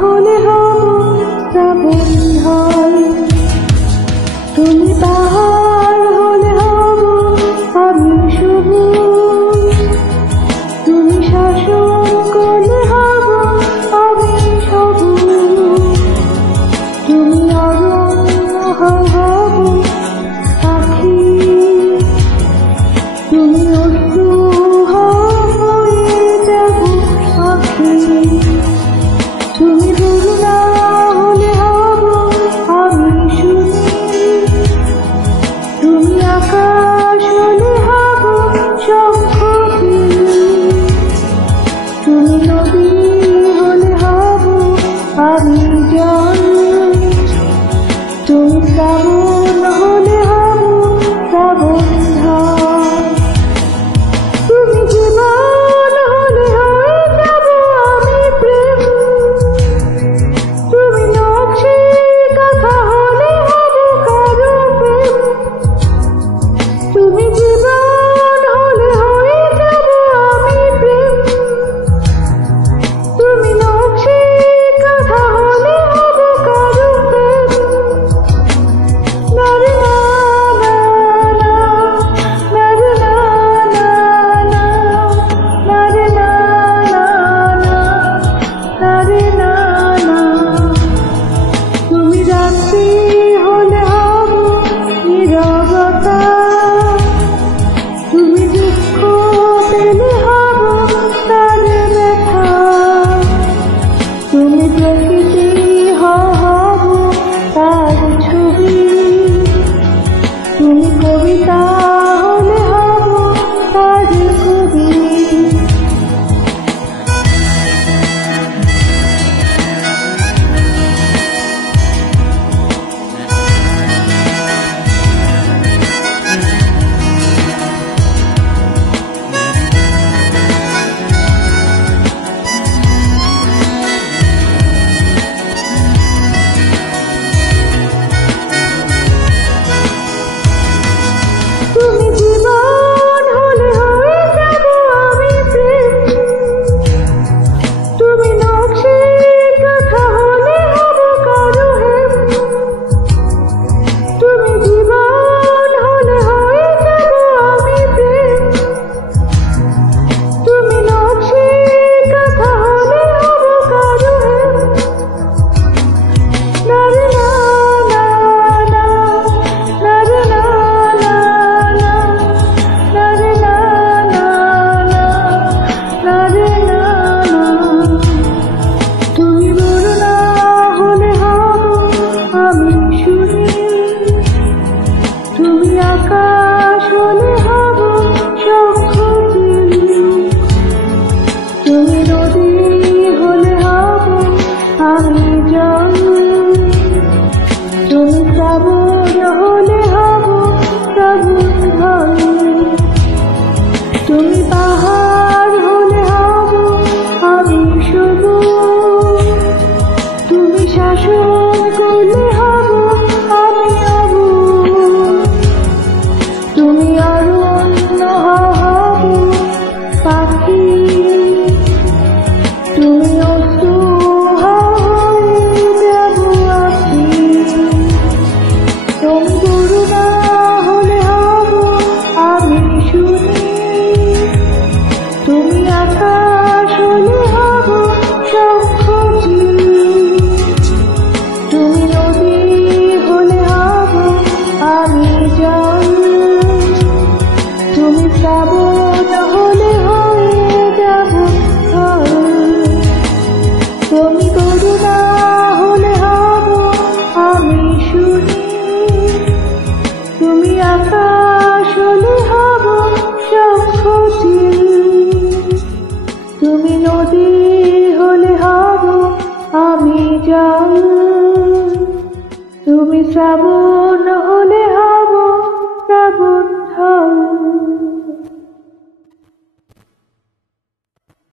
হলে হব শ্রাবণ ঢল। তুমি পাহাড় হলে হব আমি সবুজ। তুমি শাসন করলে হব আমি সবুজ। তুমি অরণ্য হব পাখি। তুমি অশ্রু হয়ে যাব পাখি। তুমি বরুণা হলে হব আমি শুনি। তুমি আকাশ হলে হব শঙ্খধ্বনি। তুমি নদী হলে হব আমি জল। তুমি শ্রাবণ হলে হব শ্রাবণ ঢল। তুমি জীবন হলে হয়ে যাব আমি প্রেম। তুমি নকশি কাঁথা হলে হব কারো প্রেম। তুমি জীবন হলে হয়ে যাব আমি প্রেম। তুমি নকশি কাঁথা হলে হব কারো প্রেম। নারে না না না, নারে না না না, নারে না না না, নারে না না। তুমি রাত্রি হলে হব নীরবতা। তুমি দুঃখ পেলে হব তার ব্যথা। তুমি প্রকৃতি হব তার ছবি। তুমি কবিতা হলে হব তার কবি। তুমি জীবন হলে হয়ে যাব আমি প্রেম। তুমি নকশি কাঁথা হলে হব কারো হেম। তুমি জীবন হলে হয়ে যাব আমি প্রেম। তুমি নকশি কাঁথা হলে হব কারো হেম। নারে না না না, নারে না না না, নারে না না না, নারে না না। তুমি বরুণা হলে হব আমি শুনি। তুমি আকাশ হলে হব শঙ্খধ্বনি। তুমি নদী হলে হব আমি জল। তুমি শ্রাবণ হলে হব শ্রাবণ ঢল। তুমি পাহাড় হলে হব আমি সবুজ। তুমি শাসন করলে হব আমি অবুঝ। তুমি অরণ্য হব পাখি। তুমি অশ্রু হয়ে যাব আখি। তুমি বরুণা হলে হব আমি শুনি। তুমি আকাশ হলে হব শঙ্খধ্বনি। তুমি নদী হলে হব আমি জল। তুমি শ্রাবণ হলে হয়ে যাব ঢল। তুমি করুণা হলে হব আমি শুনি। তুমি আকাশ হলে হব শঙ্খধ্বনি। তুমি নদী হলে হব আমি জল। তুমি শ্রাবণ